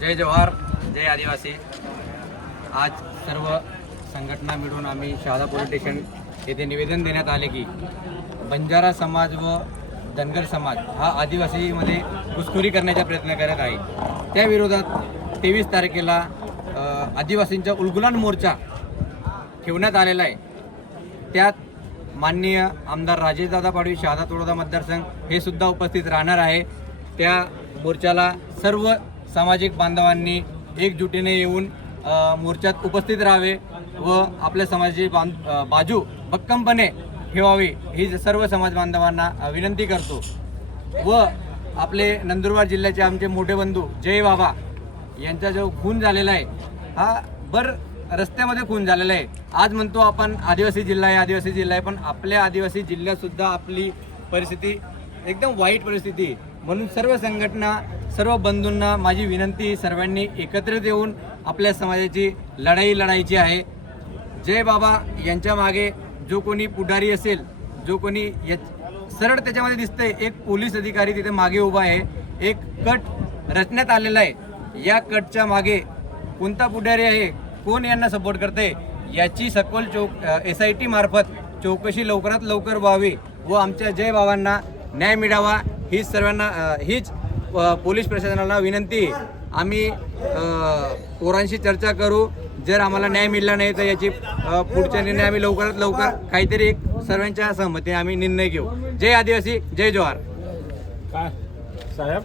जय जवाहर, जय आदिवासी। आज सर्व संघटना मिळून आम्ही शहादा पोलीस स्टेशन येथे निवेदन देण्यात आले की बंजारा समाज व धनगर समाज हा आदिवासीमध्ये घुसखोरी करण्याचा प्रयत्न करत आहे। त्या विरोधात 23 तारखेला आदिवासींचा उलगुलान मोर्चा ठेवण्यात आलेला आहे। त्यात माननीय आमदार राजेशदादा पाडवी शहादा तळोदा मतदारसंघ हे सुद्धा उपस्थित राहणार आहे। त्या मोर्चाला सर्व सामाजिक बांधवांनी एकजुटीने येऊन मोर्चात उपस्थित राहावे व आपल्या समाजाची बाजू भक्कमपणे ठेवावी ही सर्व समाज बांधवांना विनंती करतो। व आपले नंदुरबार जिल्ह्याचे आमचे मोठे बंधू जय बाबा यांचा जो खून झालेला आहे हा रस्त्यामध्ये खून झालेला आहे। आज म्हणतो आपण आदिवासी जिल्हा आहे, पण आपल्या आदिवासी जिल्ह्यात सुद्धा आपली परिस्थिती एकदम वाईट परिस्थिती। म्हणून सर्व संघटना सर्व बंधूंना माझी विनंती, सर्वांनी एकत्रित येऊन आपल्या समाजाची लढाई लढायची आहे। जय बाबा यांच्या मागे जो कोणी पुढारी असेल, जो कोणी सरळ त्याच्यामध्ये दिसतंय एक पोलीस अधिकारी तिथे मागे उभा आहे, एक कट रचण्यात आलेला आहे। या कटच्या मागे कोणता पुढारी आहे, कोण यांना सपोर्ट करते याची सखोल SIT मार्फत चौकशी लवकरात लवकर व्हावी व आमच्या जय बाबांना न्याय मिळावा हीच पोलीस प्रशासनाला विनंती। आम्ही पोरांशी चर्चा करू, जर आम्हाला न्याय मिळाला नाही तर याची पुढचा निर्णय आम्ही लवकरात लवकर काहीतरी एक सर्वांच्या सहमतीने आम्ही निर्णय घेऊ। जय आदिवासी, जय जवाहर। काय साहेब